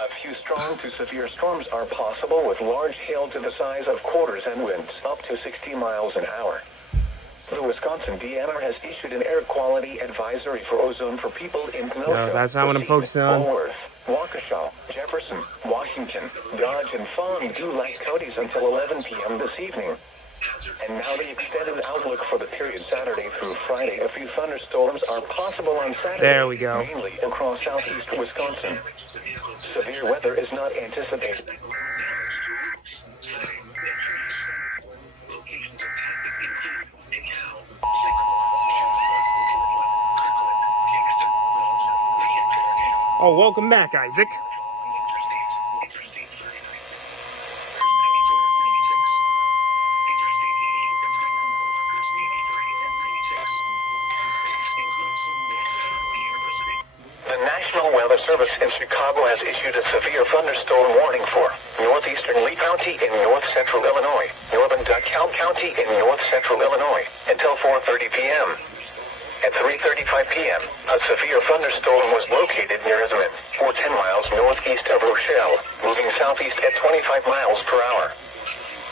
A few strong to severe storms are possible with large hail to the size of quarters and winds up to 60 miles an hour. The Wisconsin DNR has issued an air quality advisory for ozone for people in Kenosha, No, that's not what I'm focusing on. Walworth, Waukesha, Jefferson, Washington, Dodge, and Fond-du-Lac counties until 11 p.m. this evening. And now the extended outlook for the period Saturday through Friday. A few thunderstorms are possible on Saturday. There we go. Mainly across southeast Wisconsin. Severe weather is not anticipated. Oh, welcome back, Isaac. The National Weather Service in Chicago has issued a severe thunderstorm warning for northeastern Lee County in north-central Illinois, northern DeKalb County in north-central Illinois, until 4:30 p.m. At 3:35 p.m., a severe thunderstorm was located near Esmond, or 10 miles northeast of Rochelle, moving southeast at 25 miles per hour.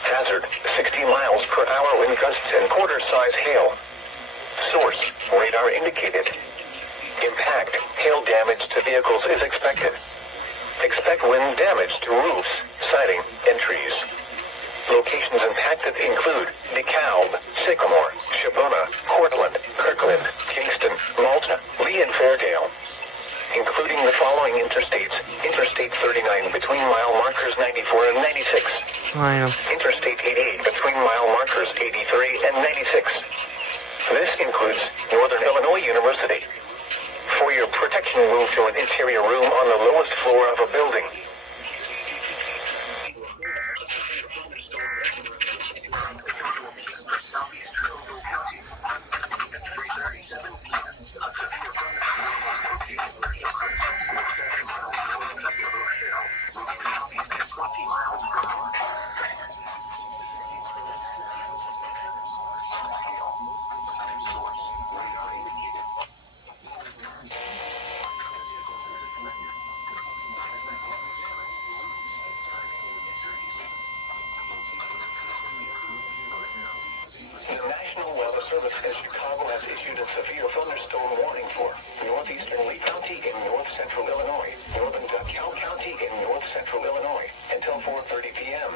Hazard, 60 miles per hour wind gusts and quarter-size hail. Source, radar indicated. Impact, hail damage to vehicles is expected. Expect wind damage to roofs, siding, and trees. Locations impacted include DeKalb, Sycamore, Shabbona, Cortland, Kirkland, Kingston, Malta, Lee, and Fairdale. Including the following interstates: Interstate 39 between mile markers 94 and 96. Final. Interstate 88 between mile markers 83 and 96. This includes Northern Illinois University. For your protection, move to an interior room on the lowest floor of a building. The National Weather Service in Chicago has issued a severe thunderstorm warning for northeastern Lee County in north-central Illinois, northern DeKalb County in north-central Illinois, until 4:30 p.m.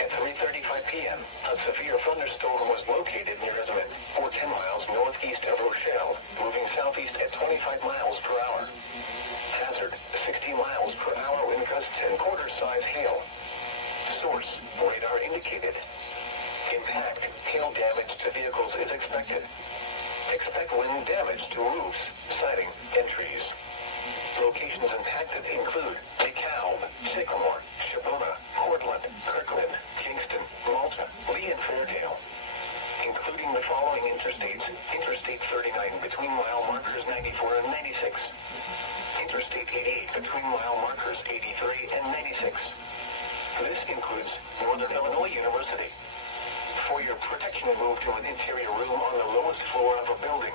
At 3:35 p.m., a severe thunderstorm was located near Esmond, or 10 miles northeast of Rochelle, moving southeast at 25 miles per hour. Hazard, 60 miles per hour wind gusts and quarter-size hail. Source, radar indicated. Impact, hail damage to vehicles is expected. Expect wind damage to roofs, siding, and trees. Locations impacted include DeKalb, Sycamore, Shabbona, Cortland, Kirkland, Kingston, Malta, Lee, and Fairdale. Including the following interstates: Interstate 39 between mile markers 94 and 96. Interstate 88 between mile markers 83 and 96. This includes Northern Illinois University. For your protection, move to an interior room on the lowest floor of a building.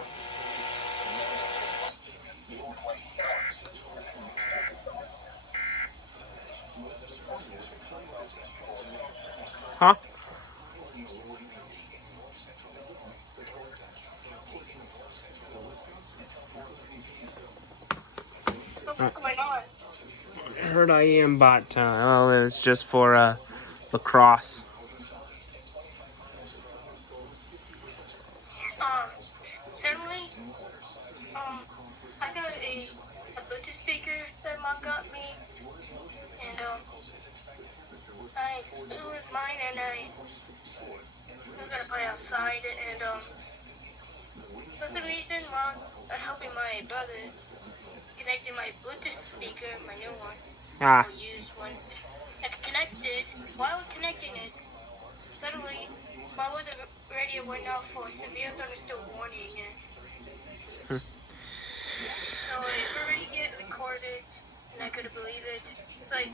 Huh? So what's going on? I heard I am bot time. Well, it's just for lacrosse. Suddenly, I got a Bluetooth speaker that Mom got me, and it was mine, and I'm gonna play outside, and for some reason, Mom's helping my brother connecting my Bluetooth speaker, my new one, Ah. used one. I connected. While I was connecting it, suddenly my weather radio went off for severe thunderstorm warning. So it already get recorded, and I couldn't believe it. It's like